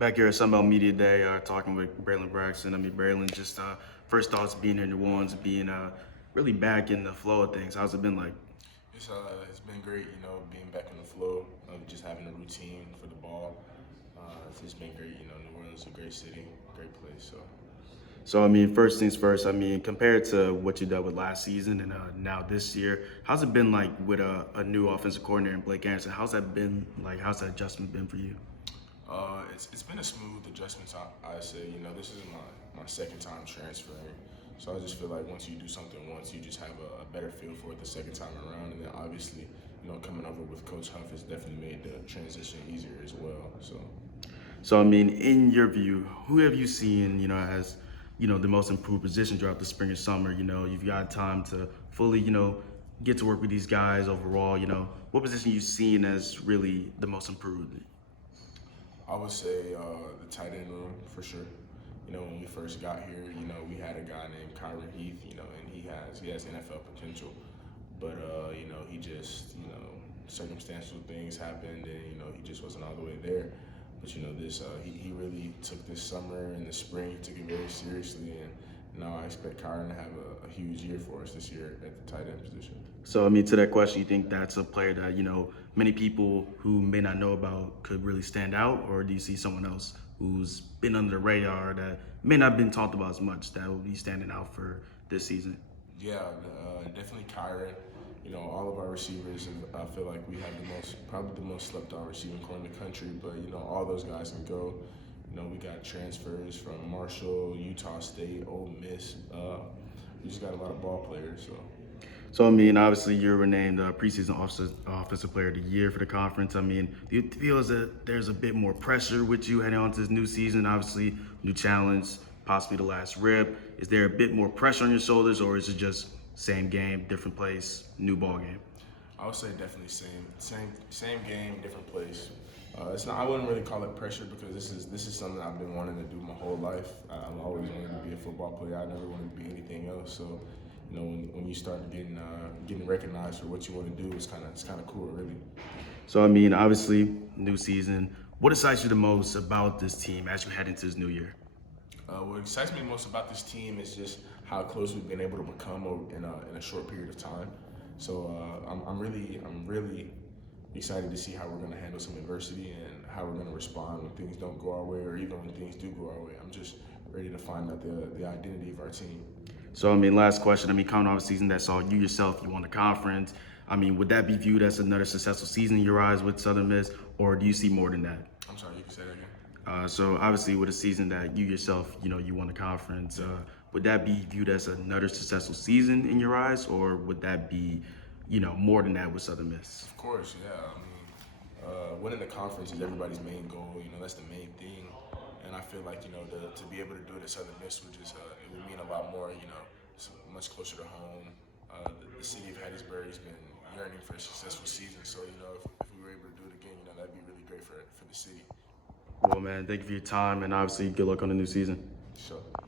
Back here at Sunbelt Media Day, talking with Braylon Braxton. Braylon, just first thoughts being here in New Orleans, being really back in the flow of things. How's it been like? It's been great, being back in the flow, just having a routine for the ball. It's just been great, New Orleans is a great city, great place. So, first things first, compared to what you dealt with last season and now this year, how's it been like with a new offensive coordinator in Blake Anderson? How's that been like? How's that adjustment been for you? It's been a smooth adjustment. I say, this is my second time transferring, so I just feel like once you do something once, you just have a better feel for it the second time around, and then obviously, coming over with Coach Huff has definitely made the transition easier as well. So, in your view, who have you seen, as, the most improved position throughout the spring and summer? You've got time to fully, get to work with these guys overall. What position you seen as really the most improved? I would say the tight end room for sure. When we first got here, we had a guy named Kyron Heath, and he has NFL potential, but he just circumstantial things happened, and he just wasn't all the way there. But he really took this summer and the spring, he took it very seriously, and now I expect Kyron to have a huge year for us this year at the tight end position. So, to that question, you think that's a player that, many people who may not know about could really stand out? Or do you see someone else who's been under the radar that may not have been talked about as much that will be standing out for this season? Yeah, definitely Kyron. All of our receivers, I feel like we have probably the most slept on receiving core in the country, but, all those guys can go. We got transfers from Marshall, Utah State, Ole Miss. We just got a lot of ball players, so. So, obviously you were named preseason offensive player of the year for the conference. Do you feel as that there's a bit more pressure with you heading on to this new season? Obviously, new challenge, possibly the last rip. Is there a bit more pressure on your shoulders, or is it just same game, different place, new ball game? I would say definitely same game, different place. It's not. I wouldn't really call it pressure because this is something I've been wanting to do my whole life. I've always wanted to be a football player. I never wanted to be anything else. So, when you start getting recognized for what you want to do, it's kind of cool, really. So, obviously, new season. What excites you the most about this team as you head into this new year? What excites me most about this team is just how close we've been able to become in a short period of time. So I'm really excited to see how we're going to handle some adversity and how we're going to respond when things don't go our way, or even when things do go our way. I'm just ready to find out the identity of our team. So, last question. Coming off a season that saw you yourself, you won the conference. Would that be viewed as another successful season in your eyes with Southern Miss, or do you see more than that? I'm sorry, you can say that again. So obviously with a season that you yourself, you won the conference, would that be viewed as another successful season in your eyes, or would that be, more than that with Southern Miss? Of course, yeah. Winning the conference is everybody's main goal. That's the main thing. And I feel like, to be able to do it at Southern Miss would it would mean a lot more, it's much closer to home. The city of Hattiesburg has been yearning for a successful season. So, if we were able to do it again, that'd be really great for the city. Well, man, thank you for your time, and obviously good luck on the new season. Sure.